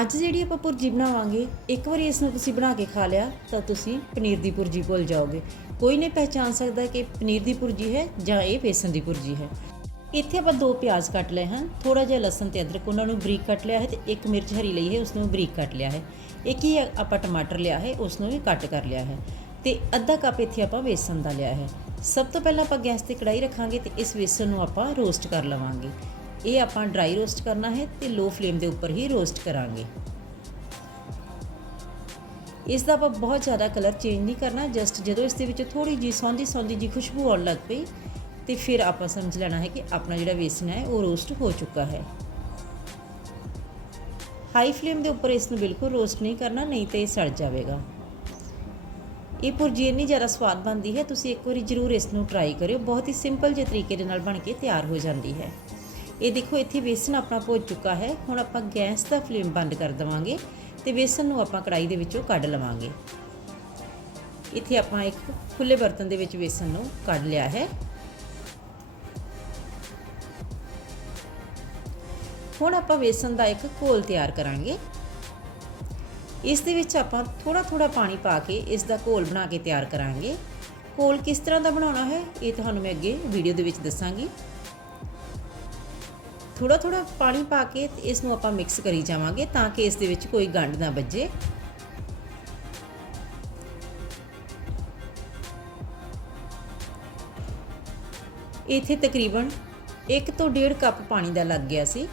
ਅੱਜ ਜਿਹੜੀ ਆਪਾਂ ਭੁਰਜੀ ਬਣਾਵਾਂਗੇ, ਇੱਕ ਵਾਰੀ ਇਸ ਨੂੰ ਤੁਸੀਂ ਬਣਾ ਕੇ ਖਾ ਲਿਆ, ਤਾਂ ਤੁਸੀਂ ਪਨੀਰ ਦੀ ਭੁਰਜੀ ਭੁੱਲ ਜਾਓਗੇ। ਕੋਈ ਨਹੀਂ ਪਹਿਚਾਨ ਸਕਦਾ ਕਿ ਪਨੀਰ ਦੀ ਭੁਰਜੀ ਹੈ ਜਾਂ ਇਹ ਬੇਸਨ ਦੀ ਭੁਰਜੀ ਹੈ। ਇੱਥੇ ਆਪਾਂ ਦੋ ਪਿਆਜ਼ ਕੱਟ ਲਏ ਹਨ ਥੋੜਾ ਜਿਹਾ ਲਸਣ ਤੇ ਅਦਰਕ, ਉਹਨਾਂ ਨੂੰ ਬਰੀਕ ਕੱਟ ਲਿਆ ਹੈ ਤੇ ਇੱਕ ਮਿਰਚ ਹਰੀ ਲਈ ਹੈ ਉਸ ਨੂੰ ਬਰੀਕ ਕੱਟ ਲਿਆ ਹੈ। ਇੱਕ ਹੀ ਆਪਾਂ ਟਮਾਟਰ ਲਿਆ ਹੈ ਉਸ ਨੂੰ ਵੀ ਕੱਟ ਕਰ ਲਿਆ ਹੈ। ਤੇ ਅੱਧਾ ਕੱਪ ਇੱਥੇ ਆਪਾਂ ਬੇਸਨ ਦਾ ਲਿਆ ਹੈ। ਸਭ ਤੋਂ ਪਹਿਲਾਂ ਆਪਾਂ ਗੈਸ ਤੇ ਕੜਾਈ ਰੱਖਾਂਗੇ ਤੇ ਇਸ ਬੇਸਨ ਨੂੰ ਆਪਾਂ ਰੋਸਟ ਕਰ ਲਵਾਂਗੇ। ਇਹ ਆਪਾਂ ਡਰਾਈ ਰੋਸਟ ਕਰਨਾ ਹੈ ਤੇ ਲੋ ਫਲੇਮ ਦੇ ਉੱਪਰ ਹੀ ਰੋਸਟ ਕਰਾਂਗੇ। ਇਸ ਦਾ ਆਪਾਂ ਬਹੁਤ ਜ਼ਿਆਦਾ ਕਲਰ ਚੇਂਜ ਨਹੀਂ ਕਰਨਾ ਜਸਟ ਜਦੋਂ ਇਸ ਦੇ ਵਿੱਚ ਥੋੜੀ ਜੀ ਸੌਂਦੀ ਸੌਂਦੀ ਜੀ ਖੁਸ਼ਬੂ ਆਉਣ ਲੱਗ ਪਈ, ਤੇ ਫਿਰ ਆਪਾਂ ਸਮਝ ਲੈਣਾ ਹੈ ਕਿ ਆਪਣਾ ਜਿਹੜਾ ਵੇਸਨ ਹੈ ਉਹ ਰੋਸਟ ਹੋ ਚੁੱਕਾ ਹੈ। ਹਾਈ ਫਲੇਮ ਦੇ ਉੱਪਰ ਇਸ ਨੂੰ ਬਿਲਕੁਲ ਰੋਸਟ ਨਹੀਂ ਕਰਨਾ, ਨਹੀਂ ਤੇ ਇਹ ਸੜ ਜਾਵੇਗਾ। ਇਹ ਭੁਰਜੀ ਇੰਨੀ ਜ਼ਿਆਦਾ ਸਵਾਦ ਬਣਦੀ ਹੈ, ਤੁਸੀਂ ਇੱਕ ਵਾਰੀ ਜ਼ਰੂਰ ਇਸ ਨੂੰ ਟਰਾਈ ਕਰਿਓ। ਬਹੁਤ ਹੀ ਸਿੰਪਲ ਜਿਹੇ ਤਰੀਕੇ ਦੇ ਨਾਲ ਬਣ ਕੇ ਤਿਆਰ ਹੋ ਜਾਂਦੀ ਹੈ। ਇਹ ਦੇਖੋ, ਇੱਥੇ ਵੇਸਨ ਆਪਣਾ ਭੁੱਜ ਚੁੱਕਾ ਹੈ। ਹੁਣ ਆਪਾਂ ਗੈਸ ਦਾ ਫਲੇਮ ਬੰਦ ਕਰ ਦੇਵਾਂਗੇ ਤੇ ਵੇਸਨ ਨੂੰ ਆਪਾਂ ਕੜਾਈ ਦੇ ਵਿੱਚੋਂ ਕੱਢ ਲਵਾਂਗੇ। ਇੱਥੇ ਆਪਾਂ ਇੱਕ ਖੁੱਲੇ ਬਰਤਨ ਦੇ ਵਿੱਚ ਵੇਸਨ ਨੂੰ ਕੱਢ ਲਿਆ ਹੈ। ਹੁਣ ਆਪਾਂ ਵੇਸਨ ਦਾ ਇੱਕ ਘੋਲ ਤਿਆਰ ਕਰਾਂਗੇ। ਇਸ ਦੇ ਵਿੱਚ ਆਪਾਂ ਥੋੜਾ ਥੋੜਾ ਪਾਣੀ ਪਾ ਕੇ ਇਸ ਦਾ ਘੋਲ ਬਣਾ ਕੇ ਤਿਆਰ ਕਰਾਂਗੇ। ਘੋਲ ਕਿਸ ਤਰ੍ਹਾਂ ਦਾ ਬਣਾਉਣਾ ਹੈ, ਇਹ ਤੁਹਾਨੂੰ ਮੈਂ ਅੱਗੇ ਵੀਡੀਓ ਦੇ ਵਿੱਚ ਦੱਸਾਂਗੀ। ਥੋੜਾ ਥੋੜਾ ਪਾਣੀ ਪਾ ਕੇ ਇਸ ਨੂੰ ਆਪਾਂ ਮਿਕਸ ਕਰੀ ਜਾਵਾਂਗੇ ਤਾਂ ਕਿ ਇਸ ਦੇ ਵਿੱਚ ਕੋਈ ਗੰਢ ਨਾ ਵੱਜੇ। ਇੱਥੇ ਤਕਰੀਬਨ 1 ਤੋਂ 1.5 ਕੱਪ ਪਾਣੀ ਦਾ ਲੱਗ ਗਿਆ ਸੀ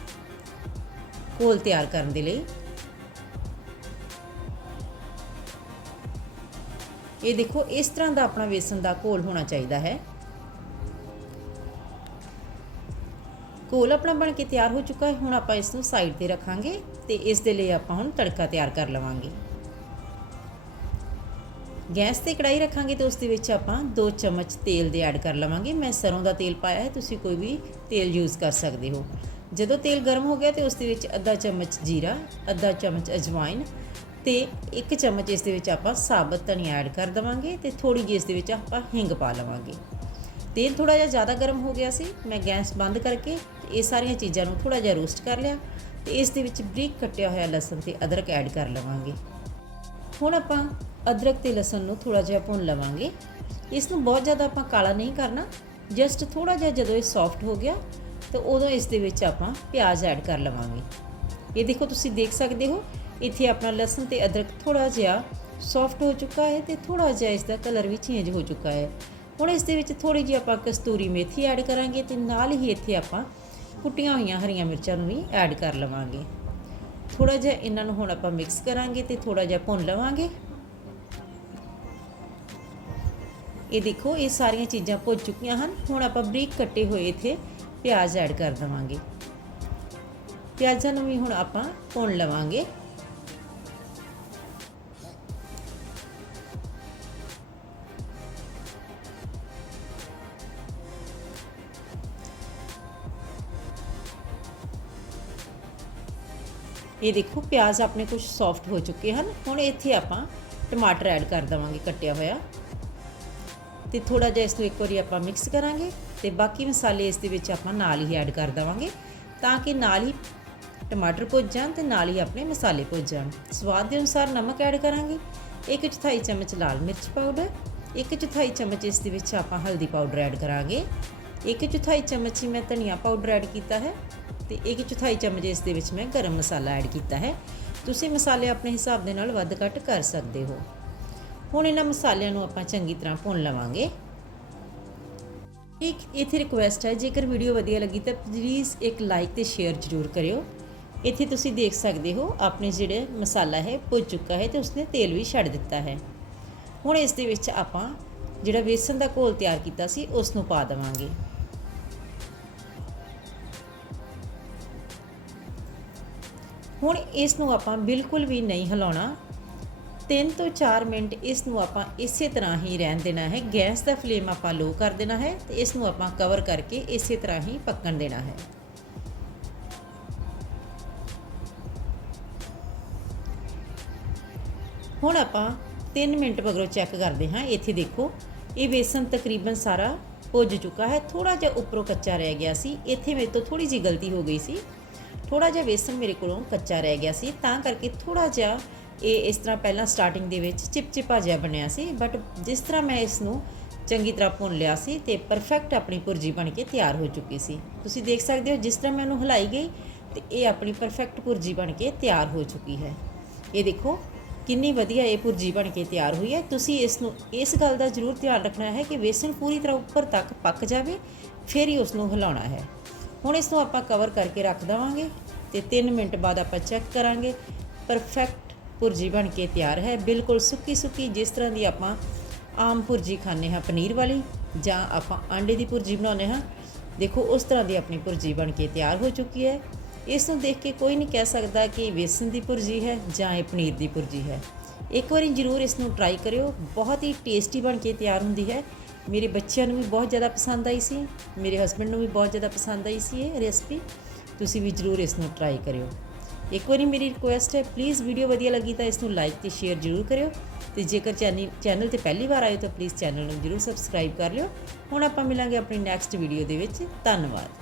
ਘੋਲ ਤਿਆਰ ਕਰਨ ਦੇ ਲਈ। ਇਹ ਦੇਖੋ, ਇਸ ਤਰ੍ਹਾਂ ਦਾ ਆਪਣਾ ਵੇਸਣ ਦਾ ਘੋਲ ਹੋਣਾ ਚਾਹੀਦਾ ਹੈ। ਘੋਲ ਆਪਣਾ ਬਣ ਕੇ ਤਿਆਰ ਹੋ ਚੁੱਕਾ ਹੈ। ਹੁਣ ਆਪਾਂ ਇਸ ਨੂੰ ਸਾਈਡ ਤੇ ਰੱਖਾਂਗੇ ਤੇ ਇਸ ਦੇ ਲਈ ਆਪਾਂ ਹੁਣ ਤੜਕਾ ਤਿਆਰ ਕਰ ਲਵਾਂਗੇ। ਗੈਸ ਤੇ ਕੜਾਈ ਰੱਖਾਂਗੇ ਤੇ ਉਸ ਦੇ ਵਿੱਚ ਆਪਾਂ 2 ਚਮਚ ਤੇਲ ਦੇ ਐਡ ਕਰ ਲਵਾਂਗੇ। ਮੈਂ ਸਰੋਂ ਦਾ ਤੇਲ ਪਾਇਆ ਹੈ, ਤੁਸੀਂ ਕੋਈ ਵੀ ਤੇਲ ਯੂਜ਼ ਕਰ ਸਕਦੇ ਹੋ। ਜਦੋਂ ਤੇਲ ਗਰਮ ਹੋ ਗਿਆ ਤੇ ਉਸ ਦੇ ਵਿੱਚ ਅੱਧਾ ਚਮਚ ਜੀਰਾ, ਅੱਧਾ ਚਮਚ ਅਜਵਾਇਨ ਤੇ 1 ਚਮਚ ਇਸ ਦੇ ਵਿੱਚ ਆਪਾਂ ਸਾਬਤ ਧਨੀਆ ਐਡ ਕਰ ਦਵਾਂਗੇ ਤੇ ਥੋੜੀ ਜਿਹੀ ਇਸ ਦੇ ਵਿੱਚ ਆਪਾਂ ਹਿੰਗ ਪਾ ਲਵਾਂਗੇ। ਤੇਲ ਥੋੜਾ ਜਿਹਾ ਜ਼ਿਆਦਾ ਗਰਮ ਹੋ ਗਿਆ ਸੀ, ਮੈਂ ਗੈਸ ਬੰਦ ਕਰਕੇ ਇਹ ਸਾਰੀਆਂ ਚੀਜ਼ਾਂ ਨੂੰ ਥੋੜਾ ਜਿਹਾ ਰੋਸਟ ਕਰ ਲਿਆ ਤੇ ਇਸ ਦੇ ਵਿੱਚ ਬਰੀਕ ਕੱਟਿਆ ਹੋਇਆ ਲਸਣ ਤੇ ਅਦਰਕ ਐਡ ਕਰ ਲਵਾਂਗੇ। ਹੁਣ ਆਪਾਂ ਅਦਰਕ ਤੇ ਲਸਣ ਨੂੰ ਥੋੜਾ ਜਿਹਾ ਭੁੰਨ ਲਵਾਂਗੇ। ਇਸ ਨੂੰ ਬਹੁਤ ਜ਼ਿਆਦਾ ਆਪਾਂ ਕਾਲਾ ਨਹੀਂ ਕਰਨਾ ਜਸਟ ਥੋੜਾ ਜਿਹਾ ਜਦੋਂ ਇਹ ਸੌਫਟ ਹੋ ਗਿਆ ਤਾਂ ਉਦੋਂ ਇਸ ਦੇ ਵਿੱਚ ਆਪਾਂ ਪਿਆਜ਼ ਐਡ ਕਰ ਲਵਾਂਗੇ। ਇਹ ਦੇਖੋ ਤੁਸੀਂ ਦੇਖ ਸਕਦੇ ਹੋ, ਇੱਥੇ ਆਪਣਾ ਲਸਣ ਤੇ ਅਦਰਕ ਥੋੜਾ ਜਿਹਾ ਸੌਫਟ ਹੋ ਚੁੱਕਾ ਹੈ ਤੇ ਥੋੜਾ ਜਿਹਾ ਇਸ ਦਾ ਕਲਰ ਵੀ ਚੇਂਜ ਹੋ ਚੁੱਕਾ ਹੈ। ਹੁਣ ਇਸ ਦੇ ਵਿੱਚ ਥੋੜੀ ਜਿਹੀ ਆਪਾਂ ਕਸਤੂਰੀ ਮੇਥੀ ਐਡ ਕਰਾਂਗੇ ਤੇ ਨਾਲ ਹੀ ਇੱਥੇ ਆਪਾਂ ਕੁੱਟੀਆਂ ਹੋਈਆਂ ਹਰੀਆਂ ਮਿਰਚਾਂ ਨੂੰ ਵੀ ਐਡ ਕਰ ਲਵਾਂਗੇ। ਥੋੜਾ ਜਿਹਾ ਇਹਨਾਂ ਨੂੰ ਹੁਣ ਆਪਾਂ ਮਿਕਸ ਕਰਾਂਗੇ ਤੇ ਥੋੜਾ ਜਿਹਾ ਭੁੰਨ ਲਵਾਂਗੇ। ਇਹ ਦੇਖੋ, ਇਹ ਸਾਰੀਆਂ ਚੀਜ਼ਾਂ ਭੁੱਜ ਚੁੱਕੀਆਂ ਹਨ। ਹੁਣ ਆਪਾਂ ਬਰੀਕ ਕੱਟੇ ਹੋਏ ਇੱਥੇ ਪਿਆਜ਼ ਐਡ ਕਰ ਦਵਾਂਗੇ। ਪਿਆਜ਼ਾਂ ਨੂੰ ਵੀ ਹੁਣ ਆਪਾਂ ਭੁੰਨ ਲਵਾਂਗੇ। ਇਹ ਦੇਖੋ, ਪਿਆਜ਼ ਆਪਣੇ ਕੁਝ ਸੌਫਟ ਹੋ ਚੁੱਕੇ ਹਨ। ਹੁਣ ਇੱਥੇ ਆਪਾਂ ਟਮਾਟਰ ਐਡ ਕਰ ਦਵਾਂਗੇ, ਕੱਟਿਆ ਹੋਇਆ। ਤੇ ਥੋੜਾ ਜਿਹਾ ਇਸ ਨੂੰ ਇੱਕ ਵਾਰੀ ਆਪਾਂ ਮਿਕਸ ਕਰਾਂਗੇ ਤੇ ਬਾਕੀ ਮਸਾਲੇ ਇਸ ਦੇ ਵਿੱਚ ਆਪਾਂ ਨਾਲ ਹੀ ਐਡ ਕਰ ਦਵਾਂਗੇ ਤਾਂ ਕਿ ਨਾਲ ਹੀ ਟਮਾਟਰ ਭੁੱਜ ਜਾਣ ਤੇ ਨਾਲ ਹੀ ਆਪਣੇ ਮਸਾਲੇ ਭੁੱਜ ਜਾਣ। ਸਵਾਦ ਦੇ ਅਨੁਸਾਰ ਨਮਕ ਐਡ ਕਰਾਂਗੇ। ਇੱਕ ਚੌਥਾਈ ਚਮਚ ਲਾਲ ਮਿਰਚ ਪਾਊਡਰ ਇੱਕ ਚੌਥਾਈ ਚਮਚ ਇਸ ਦੇ ਵਿੱਚ ਆਪਾਂ ਹਲਦੀ ਪਾਊਡਰ ਐਡ ਕਰਾਂਗੇ। ਇੱਕ ਚੌਥਾਈ ਚਮਚ ਹੀ ਮੈਂ ਧਨੀਆ ਪਾਊਡਰ ਐਡ ਕੀਤਾ ਹੈ। ਤੇ ਇੱਕ ਚੌਥਾਈ ਚਮਚ ਇਸ ਦੇ ਵਿੱਚ ਮੈਂ ਗਰਮ ਮਸਾਲਾ ਐਡ ਕੀਤਾ ਹੈ। ਤੁਸੀਂ ਮਸਾਲੇ ਆਪਣੇ ਹਿਸਾਬ ਦੇ ਨਾਲ ਵੱਧ ਘੱਟ ਕਰ ਸਕਦੇ ਹੋ। ਹੁਣ ਇਹਨਾਂ ਮਸਾਲਿਆਂ ਨੂੰ ਆਪਾਂ ਚੰਗੀ ਤਰ੍ਹਾਂ ਭੁੰਨ ਲਵਾਂਗੇ। ਇੱਕ ਇੱਥੇ ਰਿਕੁਐਸਟ ਹੈ, ਜੇਕਰ ਵੀਡੀਓ ਵਧੀਆ ਲੱਗੀ ਤਾਂ ਪਲੀਜ਼ ਇੱਕ ਲਾਈਕ ਤੇ ਸ਼ੇਅਰ ਜ਼ਰੂਰ ਕਰਿਓ। ਇੱਥੇ ਤੁਸੀਂ ਦੇਖ ਸਕਦੇ ਹੋ, ਆਪਣੇ ਜਿਹੜੇ ਮਸਾਲਾ ਹੈ ਭੁੱਜ ਚੁੱਕਾ ਹੈ ਤੇ ਉਸਨੇ ਤੇਲ ਵੀ ਛੱਡ ਦਿੱਤਾ ਹੈ। ਹੁਣ ਇਸ ਦੇ ਵਿੱਚ ਆਪਾਂ ਜਿਹੜਾ ਵੇਸਣ ਦਾ ਘੋਲ ਤਿਆਰ ਕੀਤਾ ਸੀ ਉਸ ਨੂੰ ਪਾ ਦੇਵਾਂਗੇ। ਹੁਣ ਇਸ ਨੂੰ ਆਪਾਂ ਬਿਲਕੁਲ ਵੀ ਨਹੀਂ ਹਿਲਾਉਣਾ। 3 ਤੋਂ 4 ਮਿੰਟ ਇਸ ਨੂੰ ਆਪਾਂ ਇਸੇ ਤਰ੍ਹਾਂ ਹੀ ਰਹਿਣ ਦੇਣਾ ਹੈ। ਗੈਸ ਦਾ ਫਲੇਮ ਆਪਾਂ ਲੋ ਕਰ ਦੇਣਾ ਹੈ ਤੇ ਇਸ ਨੂੰ ਆਪਾਂ ਕਵਰ ਕਰਕੇ ਇਸੇ ਤਰ੍ਹਾਂ ਹੀ ਪੱਕਣ ਦੇਣਾ ਹੈ। ਹੁਣ ਆਪਾਂ 3 ਮਿੰਟ ਮਗਰੋਂ ਚੈੱਕ ਕਰਦੇ ਹਾਂ। ਇੱਥੇ ਦੇਖੋ, ਇਹ ਬੇਸਨ ਤਕਰੀਬਨ ਸਾਰਾ ਭੁੱਜ ਚੁੱਕਾ ਹੈ। ਥੋੜਾ ਜਿਹਾ ਉੱਪਰੋਂ ਕੱਚਾ ਰਹਿ ਗਿਆ ਸੀ। ਇੱਥੇ ਮੇਰੇ ਤੋਂ ਥੋੜੀ ਜਿਹੀ ਗਲਤੀ ਹੋ ਗਈ ਸੀ। ਥੋੜਾ ਜਿਹਾ ਵੇਸਣ ਮੇਰੇ ਕੋਲੋਂ ਕੱਚਾ ਰਹਿ ਗਿਆ ਸੀ, ਤਾਂ ਕਰਕੇ ਥੋੜਾ ਜਿਹਾ ਇਹ ਇਸ ਤਰ੍ਹਾਂ ਪਹਿਲਾਂ ਸਟਾਰਟਿੰਗ ਦੇ ਵਿੱਚ ਚਿਪਚਿਪਾ ਜਿਹਾ ਬਣਿਆ ਸੀ ਬਟ ਜਿਸ ਤਰ੍ਹਾਂ ਮੈਂ ਇਸ ਨੂੰ ਚੰਗੀ ਤਰ੍ਹਾਂ ਭੁੰਨ ਲਿਆ ਸੀ ਤੇ ਪਰਫੈਕਟ ਆਪਣੀ ਭੁਰਜੀ ਬਣ ਕੇ ਤਿਆਰ ਹੋ ਚੁੱਕੀ ਸੀ। ਤੁਸੀਂ ਦੇਖ ਸਕਦੇ ਹੋ ਜਿਸ ਤਰ੍ਹਾਂ ਮੈਂ ਉਹਨੂੰ ਹਿਲਾਈ ਗਈ ਤੇ ਇਹ ਆਪਣੀ ਪਰਫੈਕਟ ਭੁਰਜੀ ਬਣ ਕੇ ਤਿਆਰ ਹੋ ਚੁੱਕੀ ਹੈ। ਇਹ ਦੇਖੋ ਕਿੰਨੀ ਵਧੀਆ ਇਹ ਭੁਰਜੀ ਬਣ ਕੇ ਤਿਆਰ ਹੋਈ ਹੈ। ਤੁਸੀਂ ਇਸ ਨੂੰ ਇਸ ਗੱਲ ਦਾ ਜ਼ਰੂਰ ਧਿਆਨ ਰੱਖਣਾ ਹੈ ਕਿ ਵੇਸਣ ਪੂਰੀ ਤਰ੍ਹਾਂ ਉੱਪਰ ਤੱਕ ਪੱਕ ਜਾਵੇ, ਫਿਰ ਹੀ ਉਸ ਨੂੰ ਹਿਲਾਉਣਾ ਹੈ। ਹੁਣ ਇਸ ਨੂੰ ਆਪਾਂ ਕਵਰ ਕਰਕੇ ਰੱਖ ਦੇਵਾਂਗੇ ਤੇ 3 ਮਿੰਟ ਬਾਅਦ ਆਪਾਂ ਚੈੱਕ ਕਰਾਂਗੇ। ਪਰਫੈਕਟ ਭੁਰਜੀ ਬਣ ਕੇ ਤਿਆਰ ਹੈ। ਬਿਲਕੁਲ ਸੁੱਕੀ ਸੁੱਕੀ ਜਿਸ ਤਰ੍ਹਾਂ ਦੀ ਆਪਾਂ ਆਮ ਭੁਰਜੀ ਖਾਂਦੇ ਹਾਂ ਪਨੀਰ ਵਾਲੀ ਜਾਂ ਆਪਾਂ ਆਂਡੇ ਦੀ ਭੁਰਜੀ ਬਣਾਉਂਦੇ ਹਾਂ, ਦੇਖੋ ਉਸ ਤਰ੍ਹਾਂ ਦੀ ਆਪਣੀ ਭੁਰਜੀ ਬਣ ਕੇ ਤਿਆਰ ਹੋ ਚੁੱਕੀ ਹੈ। ਇਸ ਨੂੰ ਦੇਖ ਕੇ ਕੋਈ ਨਹੀਂ ਕਹਿ ਸਕਦਾ ਕਿ ਇਹ ਦੀ ਭੁਰਜੀ ਹੈ ਜਾਂ ਇਹ ਪਨੀਰ ਦੀ ਭੁਰਜੀ ਹੈ। ਇੱਕ ਵਾਰੀ ਜ਼ਰੂਰ ਇਸ ਨੂੰ ਟਰਾਈ ਕਰਿਓ। ਬਹੁਤ ਹੀ ਟੇਸਟੀ ਬਣ ਕੇ ਤਿਆਰ ਹੁੰਦੀ ਹੈ। ਮੇਰੇ ਬੱਚਿਆਂ ਨੂੰ ਵੀ ਬਹੁਤ ਜ਼ਿਆਦਾ ਪਸੰਦ ਆਈ ਸੀ, ਮੇਰੇ ਹਸਬੰਡ ਨੂੰ ਵੀ ਬਹੁਤ ਜ਼ਿਆਦਾ ਪਸੰਦ ਆਈ ਸੀ ਇਹ ਰੈਸਪੀ ਤੁਸੀਂ ਵੀ ਜ਼ਰੂਰ ਇਸ ਨੂੰ ਟਰਾਈ ਕਰਿਓ। ਇੱਕ ਵਾਰੀ ਮੇਰੀ ਰਿਕੁਐਸਟ ਹੈ ਪਲੀਜ਼ ਵੀਡੀਓ ਵਧੀਆ ਲੱਗੀ ਤਾਂ ਇਸ ਨੂੰ ਲਾਈਕ ਤੇ ਸ਼ੇਅਰ ਜ਼ਰੂਰ ਕਰਿਓ। ਤੇ ਜੇਕਰ ਚੈਨਲ ਚੈਨਲ ਤੇ ਪਹਿਲੀ ਵਾਰ ਆਏ ਹੋ ਤਾਂ ਪਲੀਜ਼ ਚੈਨਲ ਨੂੰ ਜ਼ਰੂਰ ਸਬਸਕ੍ਰਾਈਬ ਕਰ ਲਿਓ। ਹੁਣ ਆਪਾਂ ਮਿਲਾਂਗੇ ਆਪਣੀ ਨੈਕਸਟ ਵੀਡੀਓ ਦੇ ਵਿੱਚ। ਧੰਨਵਾਦ।